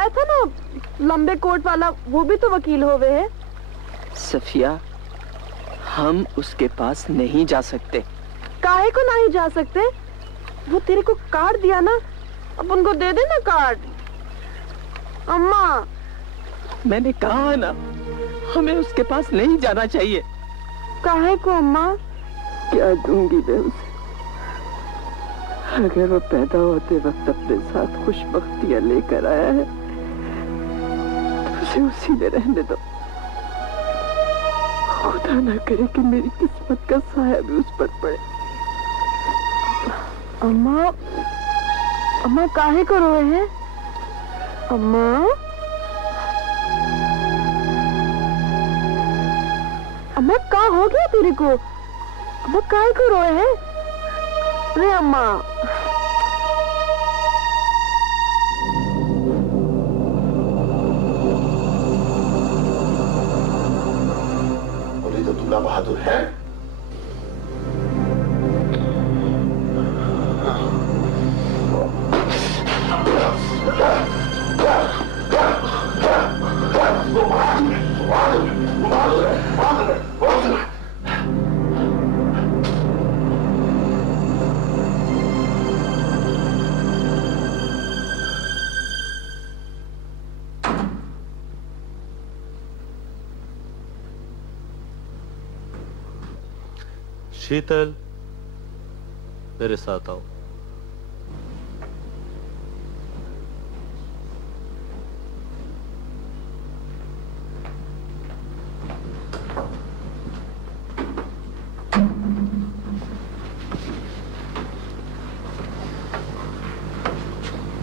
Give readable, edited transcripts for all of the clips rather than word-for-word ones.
आया था ना लंबे कोट वाला, वो भी तो वकील होवे है। सफिया, हम उसके पास नहीं जा सकते। काहे को नहीं जा सकते? वो तेरे को कार्ड दिया ना, अब उनको दे देना कार्ड। अम्मा, मैंने कहा ना, हमें उसके पास नहीं जाना चाहिए। काहे को अम्मा? क्या दूंगी मैं उसे? अगर वो पैदा होते वक्त अपने साथ खुशबख्तियां लेकर आया है तो उसे उसी में रहने दो। खुदा ना करे कि मेरी किस्मत का साया भी उस पर पड़े। अम्मा, अम्मा काहे को रोए हैं? अम्मा, अम्मा क्या हो गया तेरे को? अम्मा काहे को रोए हैं? अरे अम्मा, बोली तो दूल्हा बहादुर है। शीतल, मेरे साथ आओ।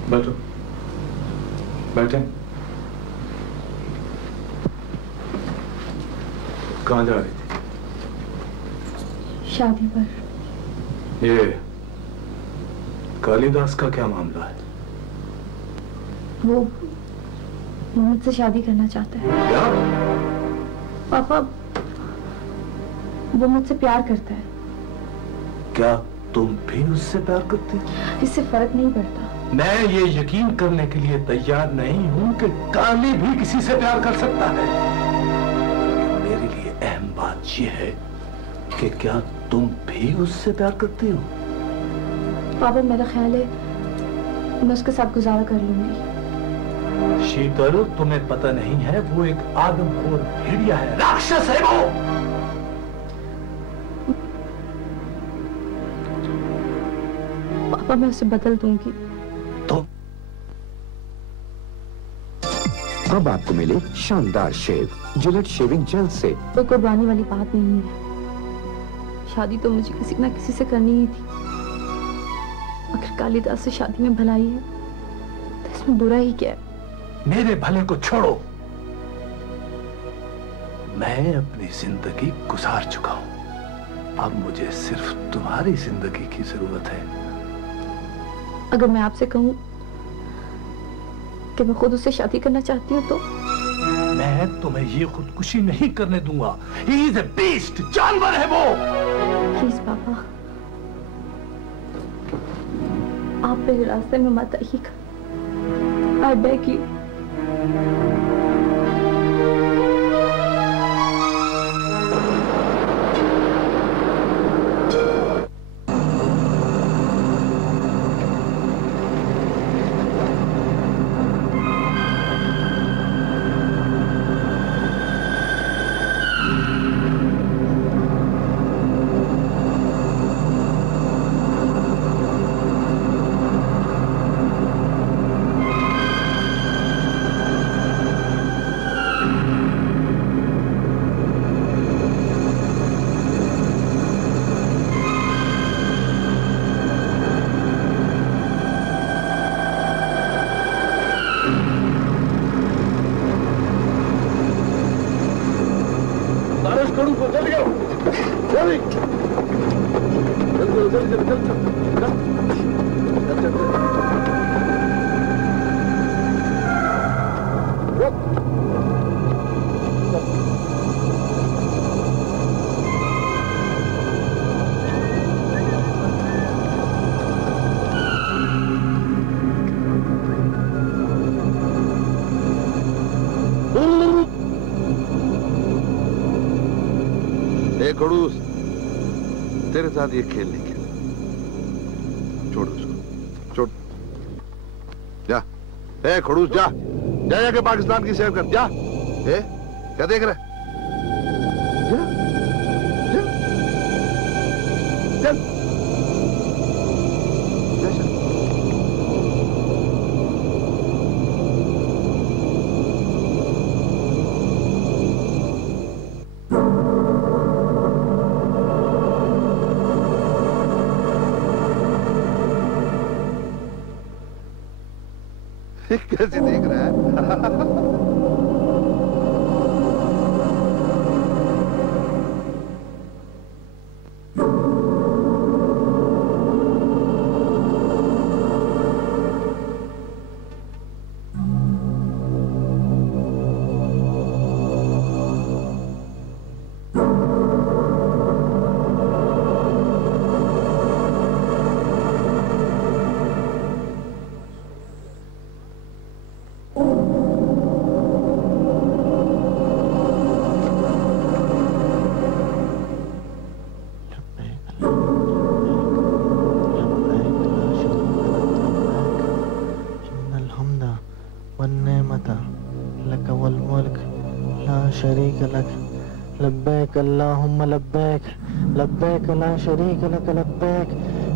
बैठो, बैठे। कहाँ जा रही थी? शादी पर। ये कालिदास का क्या मामला है? वो मुझसे शादी करना चाहता है। क्या? पापा, वो मुझसे प्यार करता है। क्या तुम भी उससे प्यार करती हो? इससे फर्क नहीं पड़ता। मैं ये यकीन करने के लिए तैयार नहीं हूं कि काली भी किसी से प्यार कर सकता है। मेरे लिए अहम बात यह है कि क्या तुम भी उससे प्यार करती हो? पापा, मेरा ख्याल है मैं उसके साथ गुजारा कर लूंगी। शीतल, तुम्हें पता नहीं है, वो एक आदमखोर भेड़िया है, राक्षस है वो। पापा, मैं उसे बदल दूंगी। तो अब आपको मिले शानदार शेव जिलेट शेविंग जेल से। कोई कुर्बानी वाली बात नहीं है। शादी तो मुझे किसी ना किसी से करनी ही थी। अगर कालिदास से शादी में भलाई है तो इसमें बुरा ही क्या है? मेरे भले को छोड़ो। मैं अपनी जिंदगी गुजार चुका हूं। अब मुझे सिर्फ तुम्हारी जिंदगी की जरूरत है। अगर मैं आपसे कहूं कि मैं खुद उससे शादी करना चाहती हूँ तो? मैं तुम्हें ये खुदकुशी नहीं करने दूंगा। He is a beast, जानवर है वो। प्लीज पापा, आप मेरे रास्ते में मत आइएगा। I beg you. ए खड़ूस, तेरे साथ ये खेल नहीं खेला। छोड़ उसको, छोड़। जा, ए खड़ूस जा, जा जाके पाकिस्तान की सैर कर, जा। ए, क्या देख रहा है? जा, जा, चल, जा, चल। कैसे देख रहा है? शरीक लक लब्बैक अल्लाहुम्मा लब्बैक लब्बैक ला शरीक लक लब्बैक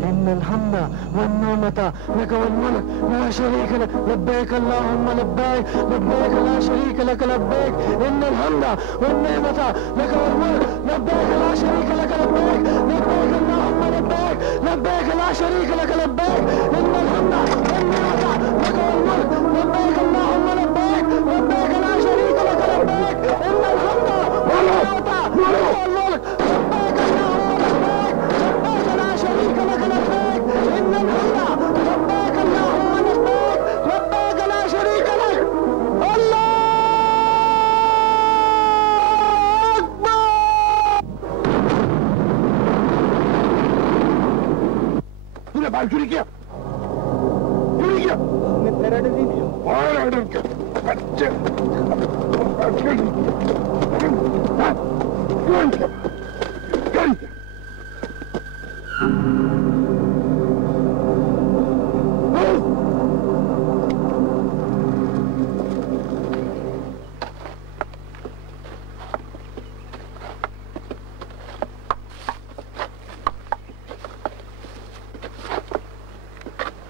इन्नल हम्दा वन निअमता लक वल मुल्क ला शरीक लक लब्बैक अल्लाहुम्मा लब्बैक लब्बैक ला शरीक लक लब्बैक इन्नल हम्दा वन निअमता लक वल मुल्क लब्बैक ला शरीक लक लब्बैक लब्बैक अल्लाहुम्मा लब्बैक लब्बैक ला शरीक लक लब्बैक इन्नल हम्दा वन निअमता लक वल मुल्क लब्बैक अल्लाहुम्मा लब्बैक लब्बैक ला शरीक लक लब्बैक इन्नल हम्दा वन निअमता लक वल मुल्क लब्बैक अल्लाहुम्मा लब्बैक लब्बैक ला शरीक लक लब्बैक इन्नल हम्दा लब्बैक अल्लाहुम्मा लब्बैक लब्बैक ला शरीक लक अल्लाह तूने बाइक चोरी किया? चोरी किया? हमने पैराडाइज नहीं दिया। और ऑर्डर क्या? बच्चे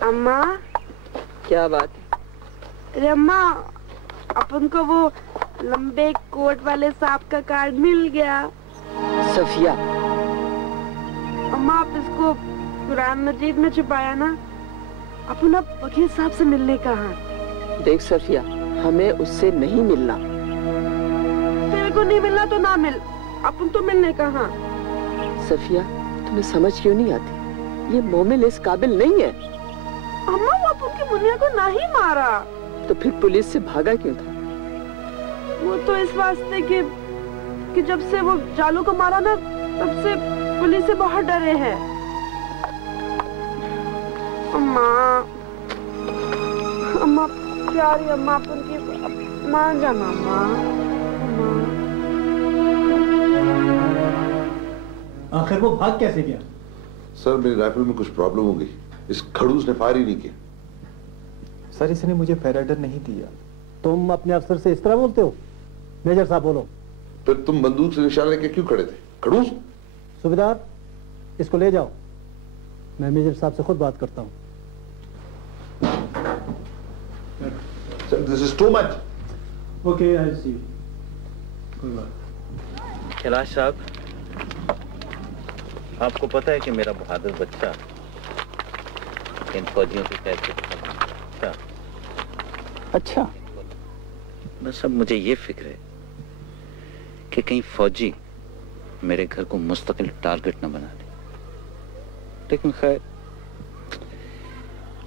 अम्मा, क्या बात है? अरे अम्मा, अपन को वो लंबे कोट वाले सांप का कार्ड मिल गया। सफिया, अम्मा, आप इसको कुरान मजीद में छुपाया ना? अपन अब वकील साहब से मिलने कहा। देख सफिया, हमें उससे नहीं मिलना। तेरे को नहीं मिलना तो ना मिल, अपन तो मिलने कहा। सफिया, तुम्हें समझ क्यों नहीं आती? ये मोमिन इस काबिल नहीं है। अम्मा, वो अपन की मुनिया को ना ही मारा तो फिर पुलिस से भागा क्यों था? वो तो इस वास्ते कि जब से वो जालू को मारा ना, तब से पुलिस से बहुत डरे हैं। अम्मा, अम्मा प्यारी अम्मा, अपन की मान जाना अम्मा। आखिर वो भाग कैसे गया? सर, मेरी राइफल में कुछ प्रॉब्लम हो गई। इस खड़ूस ने फायर ही नहीं किया। सर, इसने मुझे पैराडाइज नहीं दिया। तुम अपने अफसर से इस तरह बोलते हो? मेजर साहब बोलो। फिर तुम बंदूक से निशान लेके क्यों खड़े थे? खड़ूस? सूबेदार, इसको ले जाओ, मैं मेजर साहब से खुद बात करता हूँ। Sir, this is too much. Okay, I see. कोई बात। कैलाश साहब, आपको पता है कि मेरा बहादुर बच्चा इन फौजियों की कैद से था। अच्छा, बस अब मुझे ये फिक्र है कि कहीं फौजी मेरे घर को मुस्तकिल टारगेट न बना ले। लेकिन खैर,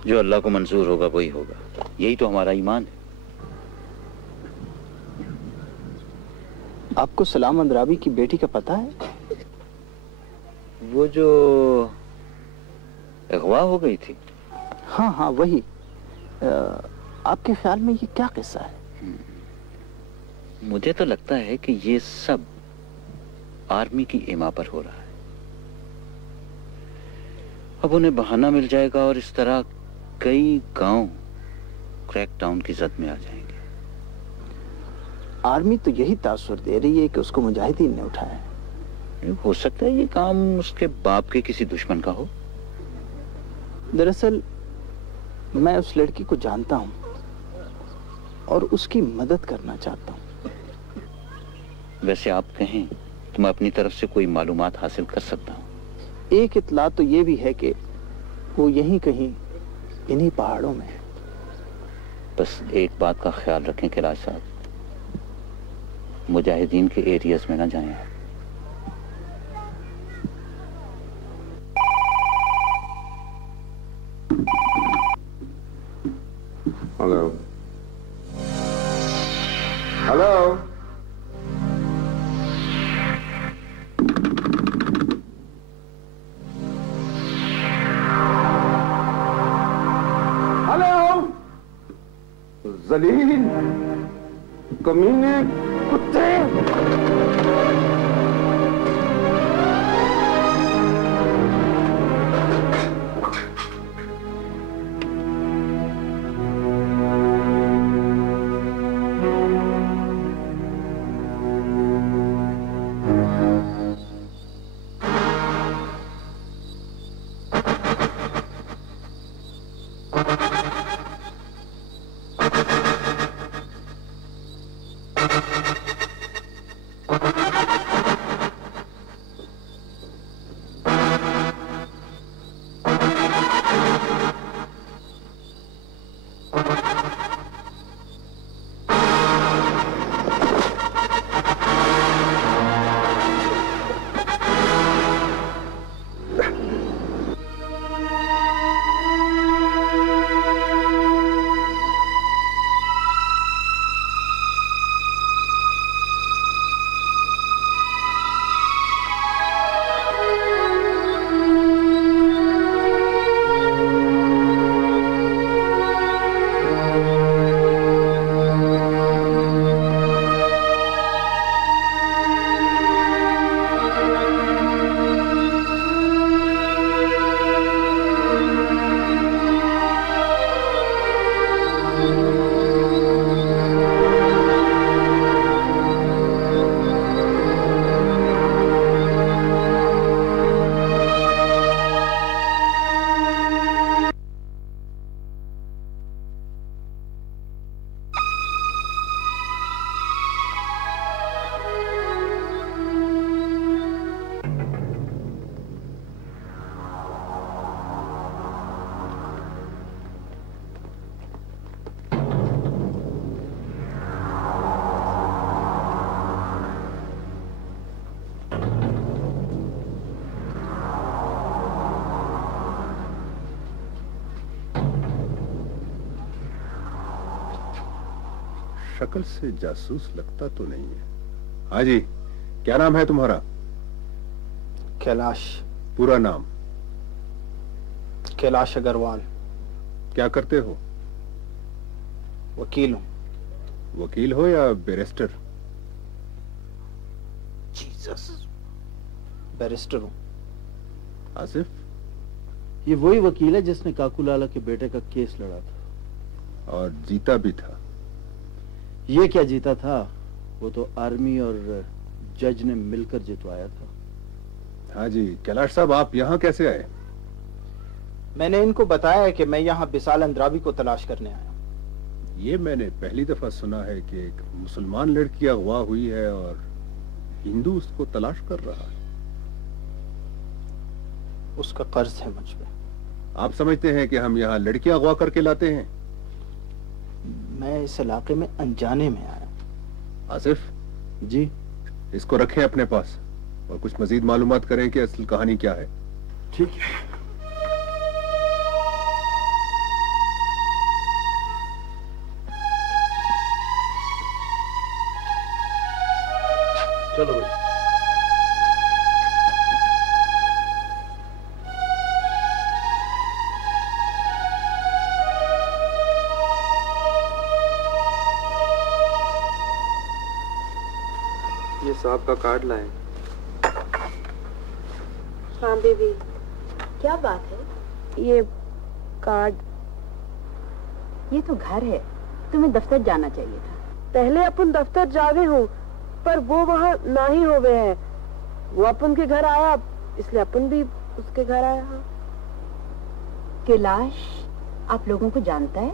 जो अल्लाह को मंजूर होगा वही होगा। यही तो हमारा ईमान है। आपको सलाम अंद्राबी की बेटी का पता है? वो जो अगवा हो गई थी? हाँ हाँ, वही। आपके ख्याल में ये क्या किस्सा है? मुझे तो लगता है कि ये सब आर्मी की इमा पर हो रहा है। अब उन्हें बहाना मिल जाएगा और इस तरह कई गांव क्रैकडाउन की जद में आ जाएंगे। आर्मी तो यही तासुर दे रही है कि उसको मुजाहिदीन ने उठाया है। हो सकता है ये काम उसके बाप के किसी दुश्मन का हो। दरअसल मैं उस लड़की को जानता हूं और उसकी मदद करना चाहता हूं। वैसे आप कहें तो मैं अपनी तरफ से कोई मालूमात हासिल कर सकता हूं। एक इत्तला तो ये भी है कि वो यहीं कहीं इन्हीं पहाड़ों में है। बस एक बात का ख्याल रखें कैलाश साहब, मुजाहिदीन के एरियाज में ना जाएं आप। हेलो हेलो हेलो जलील कमीने कुत्ते। शक्ल से जासूस लगता तो नहीं है। हाँ जी, क्या नाम है तुम्हारा? कैलाश। पूरा नाम? कैलाश अग्रवाल। क्या करते हो? वकील हूं। वकील हो या बैरिस्टर? जीसस, बैरिस्टर हूं। आसिफ? ये वही वकील है जिसने काकूलाला के बेटे का केस लड़ा था और जीता भी था। ये क्या जीता था, वो तो आर्मी और जज ने मिलकर जितवाया था। हाँ जी, कैलाश साहब आप यहाँ कैसे आए? मैंने इनको बताया कि मैं यहाँ बिसाल अंद्राबी को तलाश करने आया। ये मैंने पहली दफा सुना है कि एक मुसलमान लड़की अगवा हुई है और हिंदू उसको तलाश कर रहा है। उसका कर्ज है मुझ पे। आप समझते हैं कि हम यहाँ लड़कियां अगवा करके लाते हैं? मैं इस इलाके में अनजाने में आया। आसिफ जी, इसको रखें अपने पास और कुछ मजीद मालूमात करें कि असल कहानी क्या है। ठीक है। चलो भाई। ये साहब का कार्ड लाएं। हाँ बीबी, क्या बात है? ये कार्ड। ये तो घर है, तुम्हें दफ्तर जाना चाहिए था। पहले अपन दफ्तर जावे हूँ, पर वो वहाँ ना ही हो गए है। वो अपन के घर आया, इसलिए अपन भी उसके घर आया। हाँ। कैलाश आप लोगों को जानता है?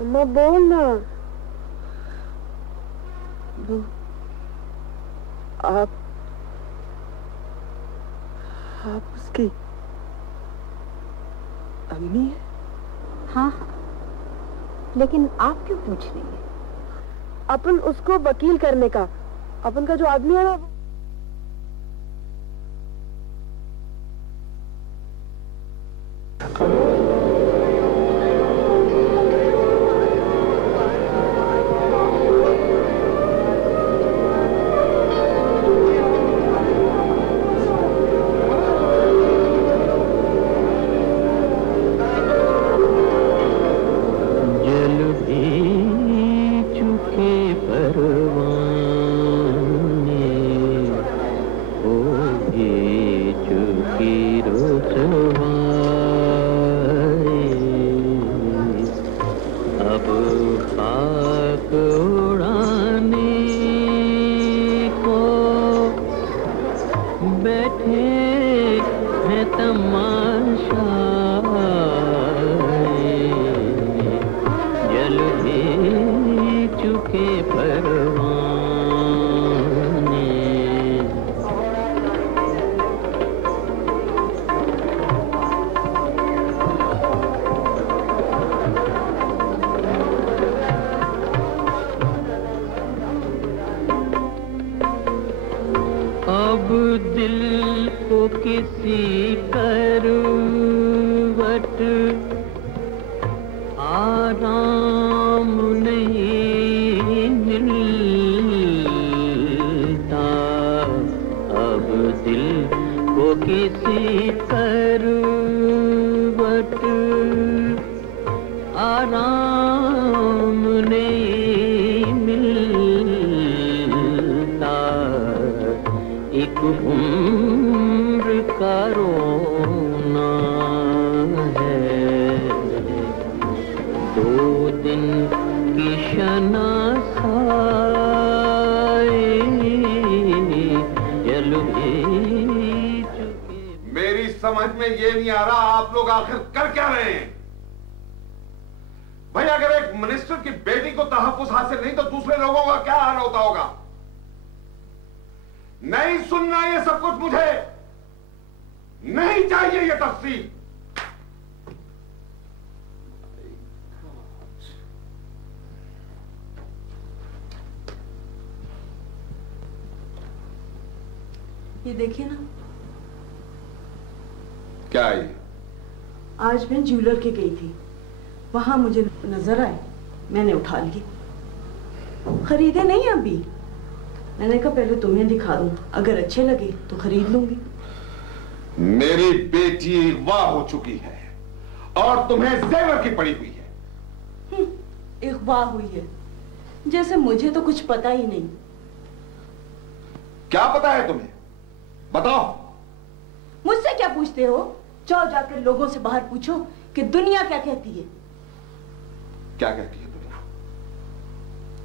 अम्मा बोल ना। आप उसकी अम्मी है? हाँ हाँ, लेकिन आप क्यों पूछ रही हैं? अपन उसको वकील करने का, अपन का जो आदमी है ना, समझ में ये नहीं आ रहा आप लोग आखिर कर क्या रहे हैं। भाई अगर एक मिनिस्टर की बेटी को तहफ्फुज हासिल नहीं तो दूसरे लोगों का क्या हाल होता होगा। नहीं सुनना ये सब कुछ, मुझे नहीं चाहिए ये तफसील। ये देखिए ना, क्या है? आज मैं ज्वेलर के गई थी, वहां मुझे नजर आए, मैंने उठा ली। खरीदे नहीं अभी, मैंने कहा पहले तुम्हें दिखा दूं, अगर अच्छे लगे तो खरीद लूंगी। मेरी बेटी अगवा हो चुकी है और तुम्हें जेवर की पड़ी हुई है। अगवा हुई है जैसे मुझे तो कुछ पता ही नहीं। क्या पता है तुम्हें? बताओ। मुझसे क्या पूछते हो? जाओ जाकर लोगों से बाहर पूछो कि दुनिया क्या कहती है। क्या कहती है दुनिया?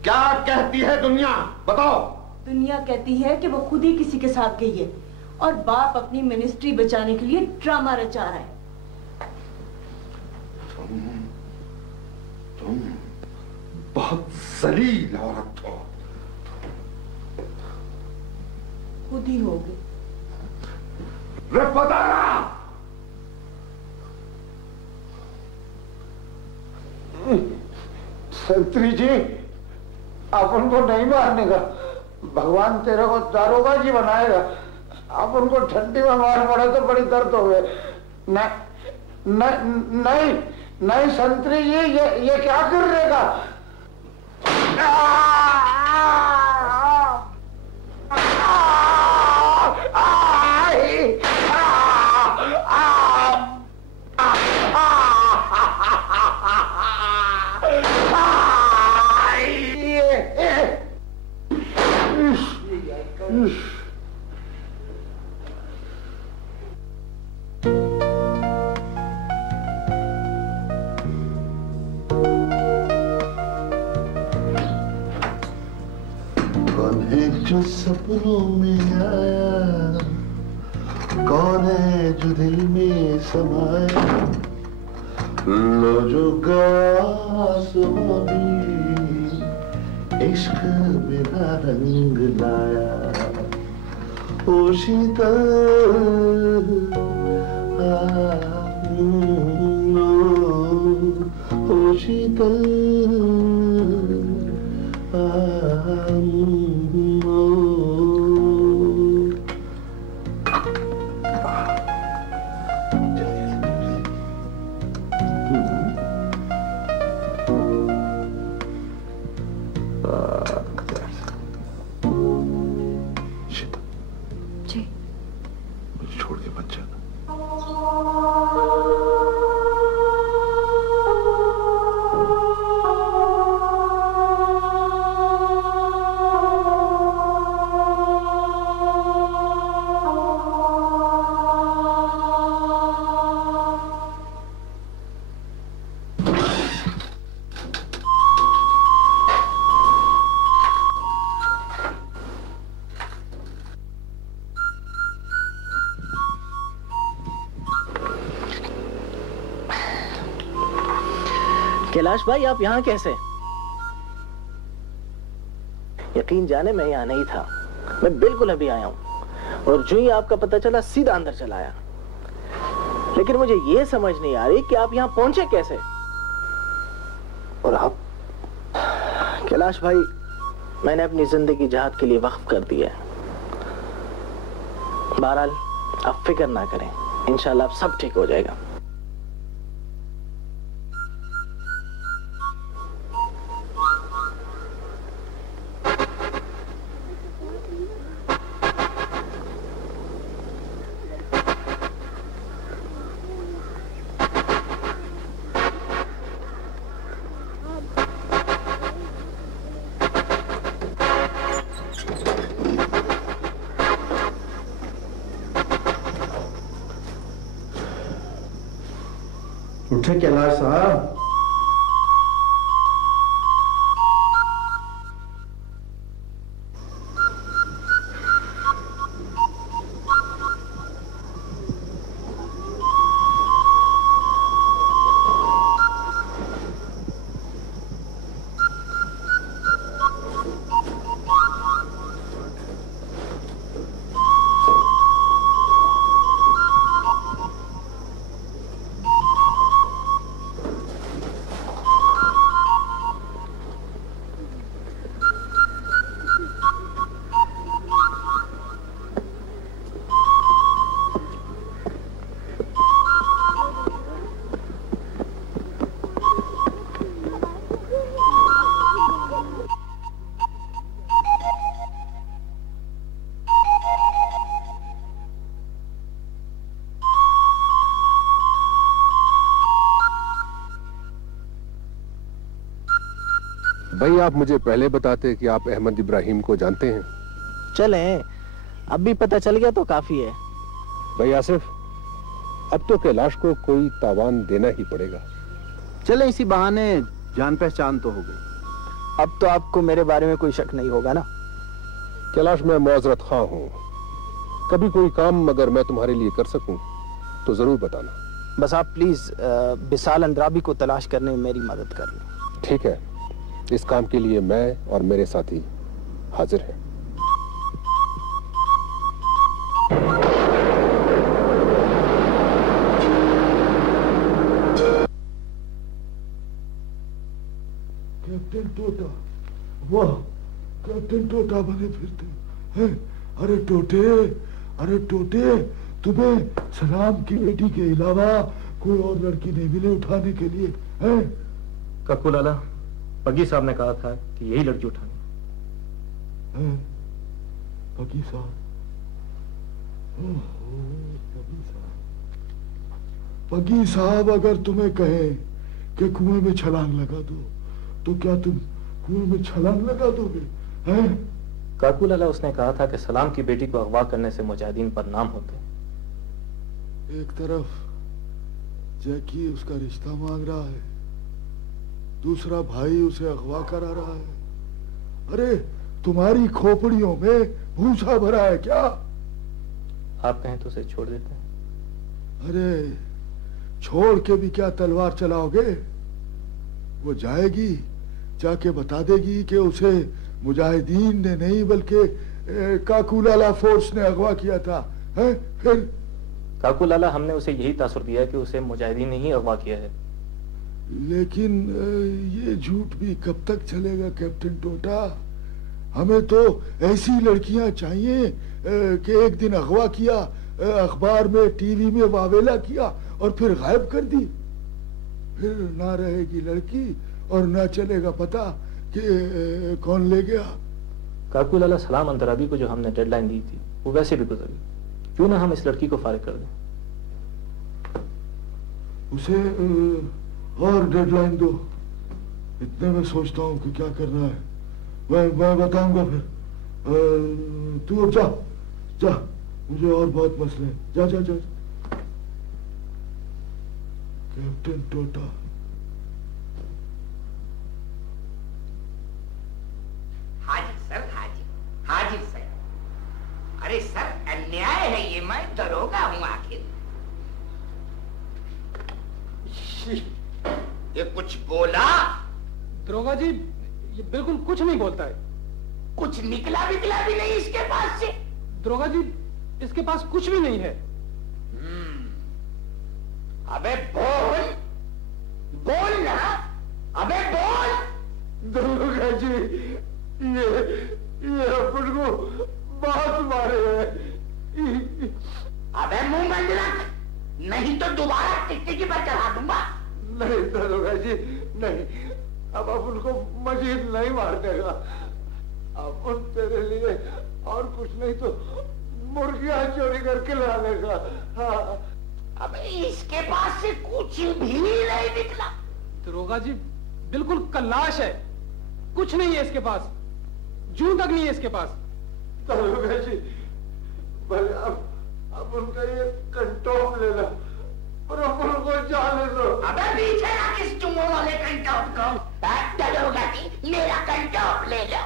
क्या कहती है दुनिया? बताओ। दुनिया कहती है कि वो खुद ही किसी के साथ गई है और बाप अपनी मिनिस्ट्री बचाने के लिए ड्रामा रचा रहा है। तुम बहुत जलील औरत हो। खुद ही हो गई। बताना। संतरी जी, आप उनको नहीं मारने का, भगवान तेरे को दारोगा जी बनाएगा। आप उनको ठंडी में मार पड़े तो बड़ी दर्द हो गए। नहीं नहीं संतरी जी, ये क्या कर रहेगा? जो सपनों में आया, कौन है जो दिल में समाया, लो जो आसमां भी इश्क मेरा रंग लाया। ओ शीतल ओ शीतल जी मुझे छोड़ के मत जाना। कैलाश भाई, आप यहाँ कैसे? यकीन जाने मैं यहाँ नहीं था, मैं बिल्कुल अभी आया हूँ और जो ही आपका पता चला सीधा अंदर चला आया। लेकिन मुझे ये समझ नहीं आ रही कि आप यहाँ पहुंचे कैसे। और आप? कैलाश भाई, मैंने अपनी जिंदगी जहाद के लिए वक्फ कर दी है। बहरहाल आप फिक्र ना करें, इंशाल्लाह सब ठीक हो जाएगा। उठे कैलाश साहब। भाई आप मुझे पहले बताते कि आप अहमद इब्राहिम को जानते हैं। चले, अब भी पता चल गया तो काफी है। भाई आसिफ, अब तो कैलाश को कोई तावान देना ही पड़ेगा। चले, इसी बहाने जान पहचान तो हो गई। अब तो आपको मेरे बारे में कोई शक नहीं होगा ना? कैलाश, मैं मुआजरत खां हूँ। कभी कोई काम अगर मैं तुम्हारे लिए कर सकूं तो जरूर बताना। बस आप प्लीज विशाल अंद्राबी को तलाश करने में मेरी मदद कर लें। ठीक है, इस काम के लिए मैं और मेरे साथी हाजिर हैं। कैप्टन टोटा, वाह, कैप्टन टोटा बने फिरते हैं। अरे टोटे, तुम्हें सलाम की बेटी के अलावा कोई और लड़की नहीं मिले उठाने के लिए? हैं? कक्कू लाला, पगी साहब ने कहा था कि यही लड़की उठानी। पगी साहब, पगी साहब अगर तुम्हें कहे कि कुएं में छलांग लगा दो तो क्या तुम कुएं में छलांग लगा दोगे? हैं? काकू लाला, उसने कहा था कि सलाम की बेटी को अगवा करने से मुजाहिदीन बदनाम होते। एक तरफ जैकी उसका रिश्ता मांग रहा है, दूसरा भाई उसे अगवा करा रहा है। अरे तुम्हारी खोपड़ियों में भूसा भरा है क्या? आप कहें तो उसे छोड़ देते हैं। अरे छोड़ के भी क्या तलवार चलाओगे? वो जाएगी, जाके बता देगी कि उसे मुजाहिदीन ने नहीं बल्कि काकूलाला फोर्स ने अगवा किया था। है? फिर काकू लाला, हमने उसे यही तासुर दिया है कि उसे मुजाहिदीन ने ही अगवा किया है। लेकिन ये झूठ भी कब तक चलेगा कैप्टन टोटा? हमें तो ऐसी लड़कियां चाहिए कि एक दिन अगवा किया, अखबार में टीवी में वावेला किया और फिर गायब कर दी। फिर ना रहेगी लड़की और ना चलेगा पता कि कौन ले गया। काकू लाला, सलाम अंतराबी को जो हमने डेडलाइन दी थी वो वैसे भी गुजर गई। क्यों ना हम इस लड़की को फारिग कर दें? उसे और डेडलाइन दो। इतने में सोचता हूँ कि क्या करना है। मैं बताऊंगा फिर। तू अब जा जा, मुझे और बहुत मसले हैं। जा जा जा। कैप्टन टोटा। हाजी सर, हाजी सर। अरे सर, अन्याय है ये, मैं दरोगा हूं आखिर। ये कुछ बोला? दरोगा जी, ये बिल्कुल कुछ नहीं बोलता है। कुछ निकला विकला भी नहीं इसके पास से? दरोगा जी, इसके पास कुछ भी नहीं है। अबे बोल, बोल ना, अबे बोल। दरोगा जी, ये अपन को बहुत मारे हैं। अबे मुंह बंद रख, नहीं तो दोबारा टिकटिकी पर चढ़ा दूंगा। नहीं दरोगा जी, नहीं। अब अपन को मजीद नहीं मार देगा। अपन तेरे लिए और कुछ नहीं तो मुर्गियां चोरी करके ला लेगा। हाँ। अबे इसके पास से कुछ भी नहीं निकला। दरोगा जी, बिल्कुल कल्लाश है, कुछ नहीं है इसके पास, जूं तक नहीं है इसके पास। दरोगा जी, भले अब उनका ये कंटोप ले लो और अपन को जाने दो। अबे पीछे ना किस चुम्मो वाले कंटोप को। दरोगा जी, मेरा कंटोप ले लो।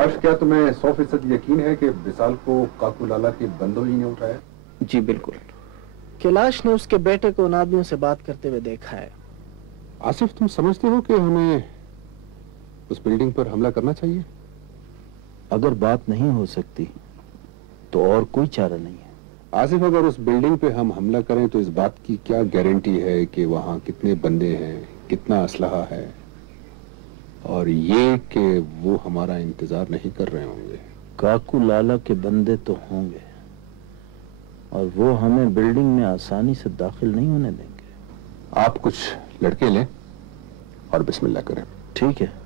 हर्ष, क्या तुम्हें 100% यकीन है कि विशाल को काकू लाला के बंदों ही ने उठाया? जी बिल्कुल। कैलाश ने उसके बेटे को उन आदमियों से बात करते हुए देखा है। आसिफ, तुम समझते हो कि हमें उस बिल्डिंग पर हमला करना चाहिए? अगर बात नहीं हो सकती तो और कोई चारा नहीं है। आसिफ, अगर उस बिल्डिंग पे हम हमला करें तो इस बात की क्या गारंटी है कि वहां कितने बंदे हैं, कितना असलहा है, और ये कि वो हमारा इंतजार नहीं कर रहे होंगे? काकू लाला के बंदे तो होंगे और वो हमें बिल्डिंग में आसानी से दाखिल नहीं होने देंगे। आप कुछ लड़के लें और बिस्मिल्लाह करें। ठीक है।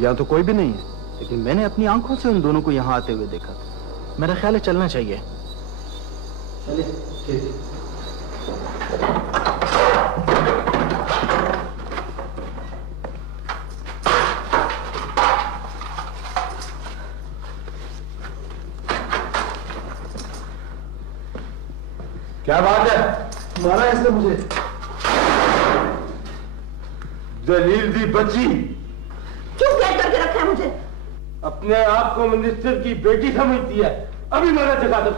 यहाँ तो कोई भी नहीं है, लेकिन मैंने अपनी आंखों से उन दोनों को यहाँ आते हुए देखा था। मेरा ख्याल है चलना चाहिए। चलिए, ठीक। क्या बात है? मारा है इसने मुझे। दलील दी बच्ची, क्यों कैद करके रखा है मुझे? अपने आप को मिनिस्टर की बेटी समझती है। अभी मारा जगा दो।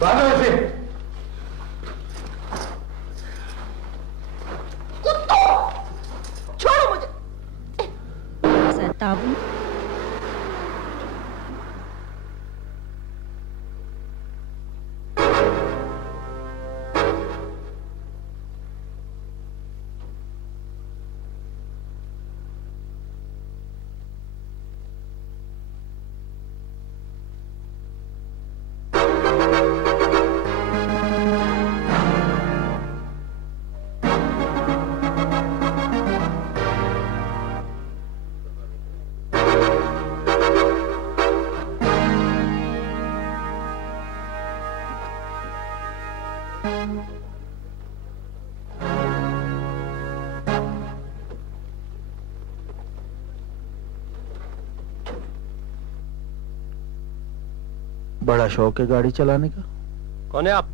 भागो ऐसे। छोड़ो मुझे। सताबू बड़ा शौक है गाड़ी चलाने का। कौन है आप?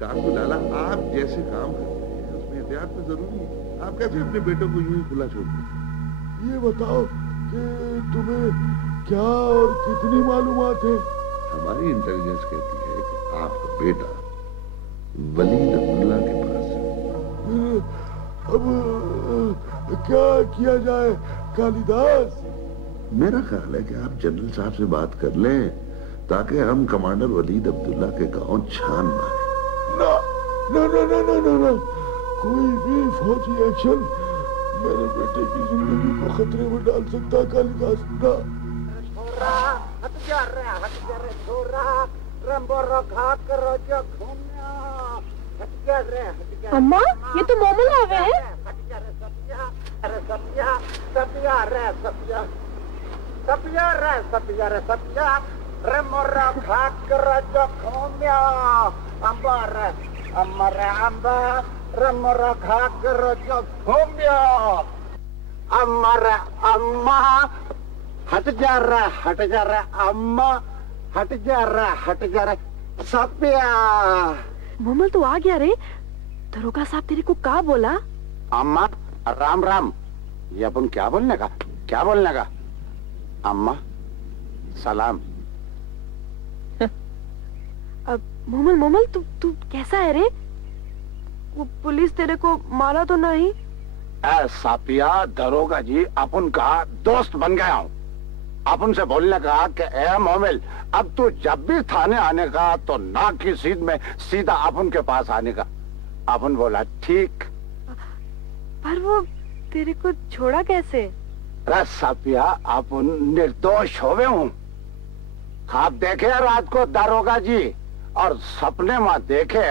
काकू लाला, आप जैसे काम करते हैं उसमें एहतियात तो जरूरी है। आप कैसे अपने बेटों को यूं ही खुला छोड़ दें? ये बताओ कि तुम्हें क्या और कितनी मालूमात है? हमारी इंटेलिजेंस कहती है कि आपका बेटा वलीद अब्दुल्ला के पास है। अब क्या किया जाए कालिदास? मेरा ख्याल है कि आप जनरल साहब से बात कर लें ताकि हम कमांडर वलीद अब्दुल्ला के गांव छान मारें। ना ना ना ना ना ना ना, कोई भी फौजी एक्शन मेरे बेटे की जिंदगी को खतरे में डाल सकता है कालिदास। ना अम्मा, ये तो मोमल आवे है। अम्मा हट जा रहा अम्मा, हट जा रहा सपिया। मोमल तो आ गया रे। दरोगा साहब तेरे को क्या बोला? अम्मा राम राम। ये अपन क्या बोलने का? अम्मा सलाम। अब मोमल तू कैसा है रे? वो पुलिस तेरे को मारा तो नहीं? सापिया, दरोगा जी अपन का दोस्त बन गया हूँ। अपन से बोलने का कि ए मोमिल, अब तू जब भी थाने आने का तो नाक की सीध में सीधा अपन के पास आने का। अपन बोला ठीक। पर वो तेरे को छोड़ा कैसे? अरे सापिया, अपन निर्दोष होवे हूँ। खाब देखे रात को दरोगा जी और सपने में देखे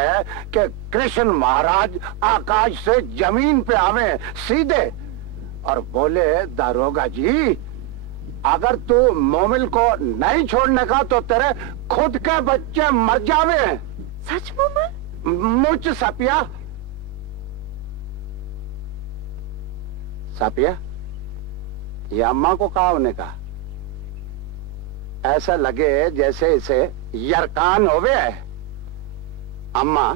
कि कृष्ण महाराज आकाश से जमीन पे आवे सीधे और बोले, दरोगा जी अगर तू मोमिल को नहीं छोड़ने का तो तेरे खुद के बच्चे मर जावे। सच मोमल? मुझ सपिया। सपिया, ये अम्मा को कहा होने का? ऐसा लगे जैसे इसे यरकान होवे। अम्मा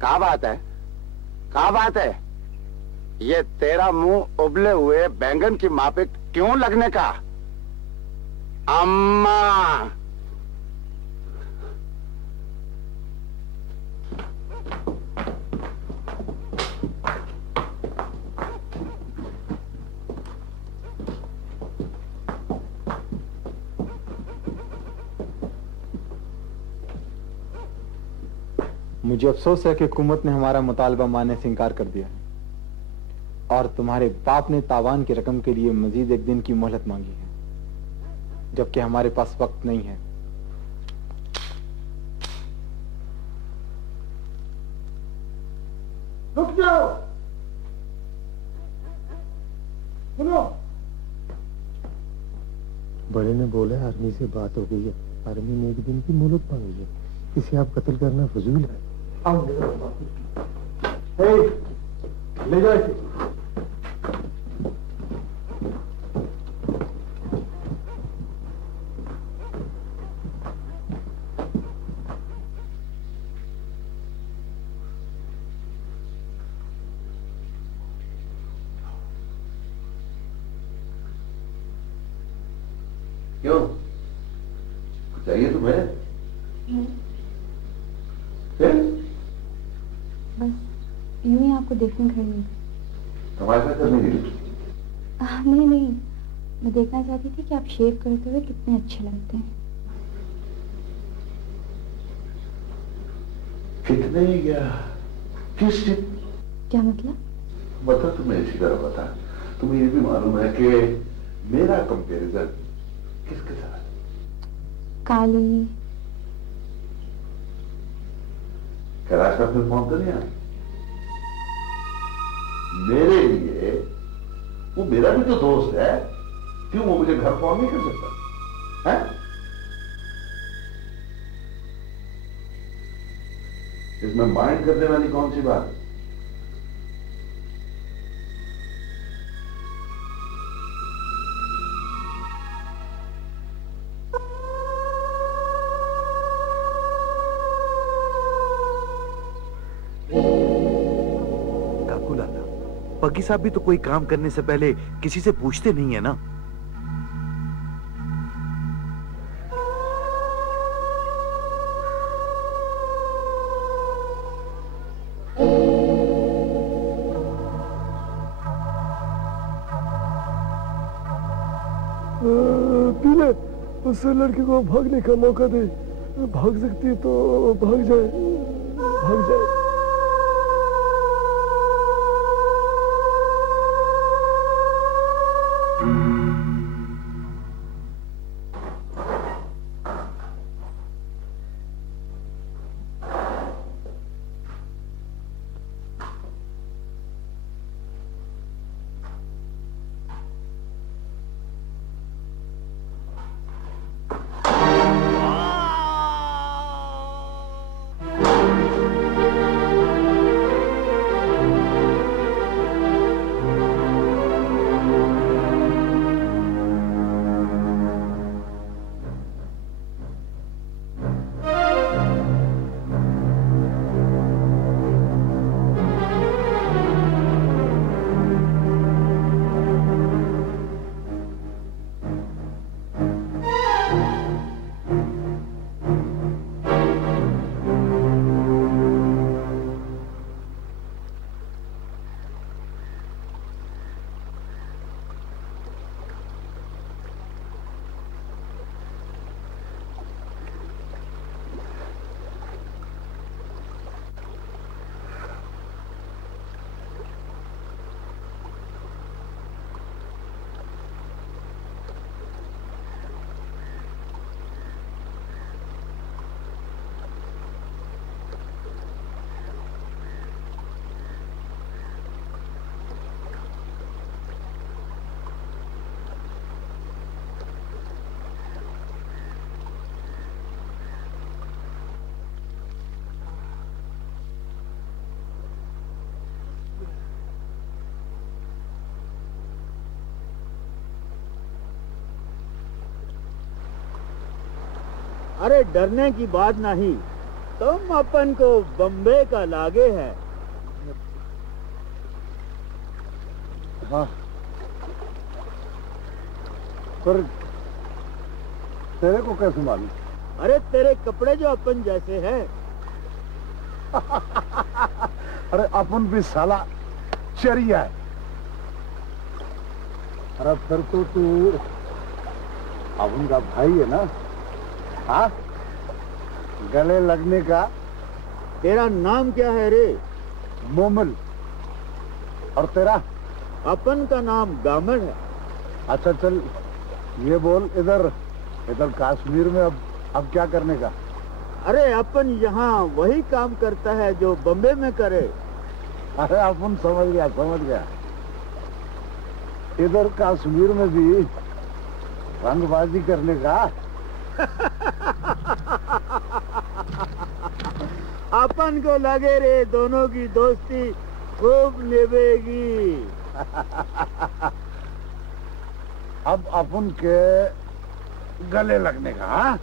क्या बात है? ये तेरा मुंह उबले हुए बैंगन की मापे क्यों लगने का? अम्मा मुझे अफसोस है कि हुकूमत ने हमारा मुतालबा मानने से इनकार कर दिया है और तुम्हारे बाप ने तावान की रकम के लिए मजीद एक दिन की मोहलत मांगी है, जबकि हमारे पास वक्त नहीं है। रुक जाओ, सुनो। बड़े ने बोला आर्मी से बात हो गई है, आर्मी ने एक दिन की मोहलत मांगी है, इसे आप कत्ल करना फजूल है। ले जाओ इसे। क्यों, कुछ चाहिए तुम्हें? फिर बस यूं ही आपको देखने खड़ी हूँ। हमारे साथ करने के लिए? नहीं नहीं, मैं देखना चाहती थी कि आप शेव करते हुए कितने अच्छे लगते हैं। कितने या किस? क्या मतलब? मतलब तुम्हें इसी तरह पता, तुम्हें ये भी मालूम है कि मेरा कंपैरिजन किसके साथ? काली। कैलाश का फिर फोन तो नहीं आया? मेरे लिए वो मेरा भी तो दोस्त है, क्यों वो मुझे घर फोन नहीं कर सकता है? इसमें माइंड करने वाली कौन सी बात? पग्गी साहब भी तो कोई काम करने से पहले किसी से पूछते नहीं है ना। पीले उस लड़के को भागने का मौका दे, भाग सकती है तो भाग जाए, भाग जाए। अरे डरने की बात नहीं, तुम अपन को बम्बे का लागे है। हाँ, पर तेरे को कैसे मालूम? अरे तेरे कपड़े जो अपन जैसे हैं। अरे अपन भी साला चरिया है। अरे फिर तो तू अपन का भाई है ना? हाँ, गले लगने का तेरा नाम क्या है रे? मोमिल। और तेरा? अपन का नाम गामर है। अच्छा चल ये बोल, इधर इधर कश्मीर में अब क्या करने का? अरे अपन यहाँ वही काम करता है जो बम्बे में करे। अरे अपन समझ गया। इधर कश्मीर में भी रंगबाजी करने का। अपन को लगे रे दोनों की दोस्ती खूब निभेगी। अब अपन के गले लगने का। हाँ?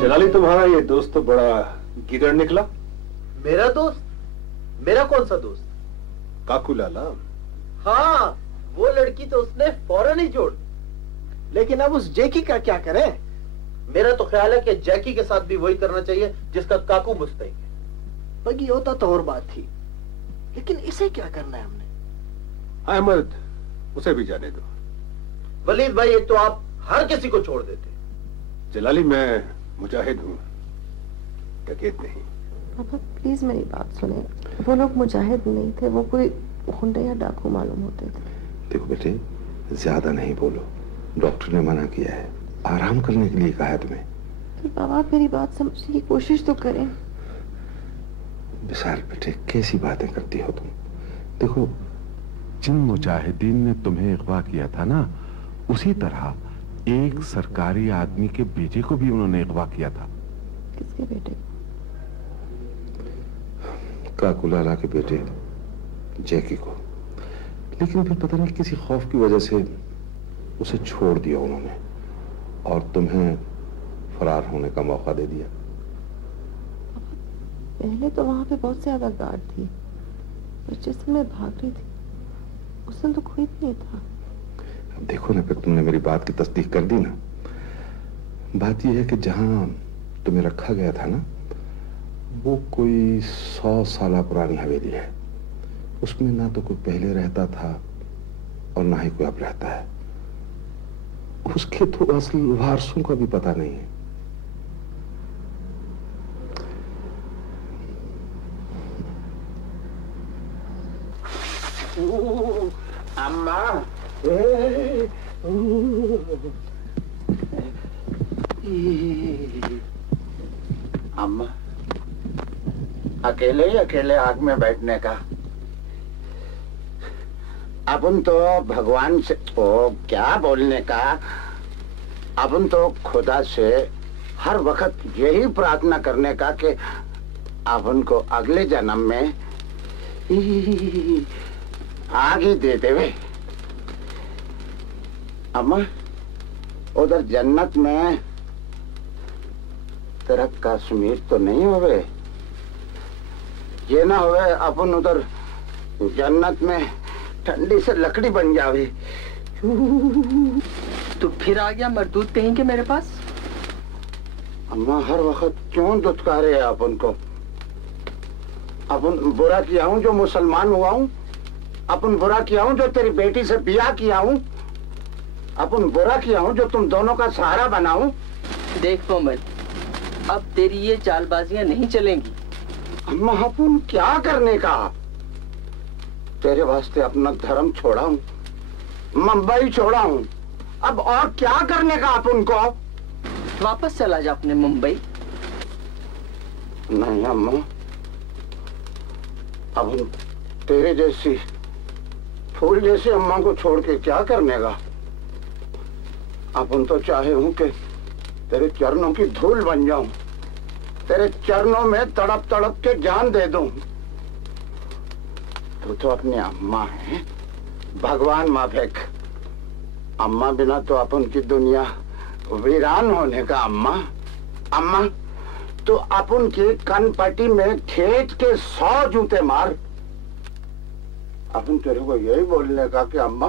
जलाली, तुम्हारा ये दोस्त तो बड़ा गिदड़ निकला। मेरा दोस्त? मेरा कौन सा दोस्त? काकूलाला। हाँ, वो लड़की तो उसने फौरन ही जोड़। लेकिन अब उस जैकी का क्या करें? मेरा तो ख्याल है कि जैकी के साथ भी वही करना चाहिए जिसका काकू मुस्तैक है। बगी होता तो और बात थी, लेकिन इसे क्या करना है हमने? अहमद, उसे भी जाने दो। वलीद भाई, एक तो आप हर किसी को छोड़ देते। जलाली, मैं मुजाहिद हूँ, डकैत नहीं। पापा प्लीज मेरी बात सुने। वो लोग मुजाहिद नहीं थे, वो कोई गुंडे या डाकू मालूम होते थे। देखो बेटे, ज्यादा नहीं बोलो, डॉक्टर ने मना किया है, आराम करने के लिए कहा है तुम्हें। फिर बाबा मेरी बात समझने की कोशिश तो करें। विशाल बेटे, कैसी बातें करती हो तुम? देखो, जिन मुजाहिदीन ने तुम्हें अगवा किया था ना, उसी तरह एक सरकारी आदमी के बेटे को भी उन्होंने अगवा किया था। किसके बेटे? काकूलाला के बेटे जैकी को। लेकिन फिर पता नहीं किसी खौफ की वजह से उसे छोड़ दिया उन्होंने और तुम्हें फरार होने का मौका दे दिया। पहले तो वहां पे बहुत ज्यादा गार्ड थी, पर जिस दिन मैं भाग रही थी उस दिन तो कोई भी नहीं था। अब देखो ना, फिर तुमने मेरी बात की तस्दीक कर दी ना। बात यह है कि जहां तुम्हें रखा गया था ना, वो कोई 100 साल पुरानी हवेली है। उसमें ना तो कोई पहले रहता था और ना ही कोई अब रहता है। उसके तो असल वारसों का भी पता नहीं है। अम्मा, अम्मा, अकेले ही अकेले आग में बैठने का। अपन तो भगवान से क्या बोलने का, अपन तो खुदा से हर वक्त यही प्रार्थना करने का कि अपन को अगले जन्म में आग ही दे देवे। अम्मा, उधर जन्नत में तेरा कश्मीर तो नहीं होवे? ये ना होवे अपन उधर जन्नत में ठंडी से लकड़ी बन जावे। तो फिर आ गया मरदूत कहीं के मेरे पास। अम्मा, हर वक्त क्यों दुत्कारे है अपन को? अपन बुरा किया हूँ जो मुसलमान हुआ हूँ? अपन बुरा किया हूँ जो तेरी बेटी से बियाह किया हूँ? अपन बुरा किया हूँ जो तुम दोनों का सहारा बनाऊं? देख कोमल, अब तेरी ये चालबाजियां नहीं चलेंगी। अम्मा, अपन क्या करने का? तेरे वास्ते अपना धर्म छोड़ा हूँ, मुंबई छोड़ा हूँ, अब और क्या करने का अपन को? वापस चला जा अपने मुंबई। नहीं अम्मा, अब तेरे जैसी फूल जैसी अम्मा को छोड़ के क्या करने का? अपन तो चाहे हूं कि तेरे चरणों की धूल बन जाऊं, तेरे चरणों में तड़प तड़प के जान दे दूं। तू तो अपनी अम्मा है, भगवान माफिक। अम्मा बिना तो अपन की दुनिया वीरान होने का। अम्मा, अम्मा, तो अपन की कनपट्टी में खेत के 100 जूते मार। अपन तेरे को यही बोलने का कि अम्मा,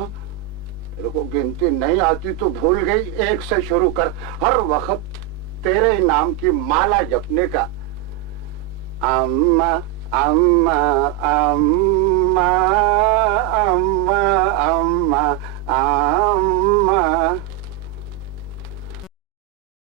तेरे को गिनती नहीं आती तो भूल गई, 1 से शुरू कर। हर वक्त तेरे ही नाम की माला जपने का। अम्मा, अम्मा, अम्मा, अम्मा, अम्मा,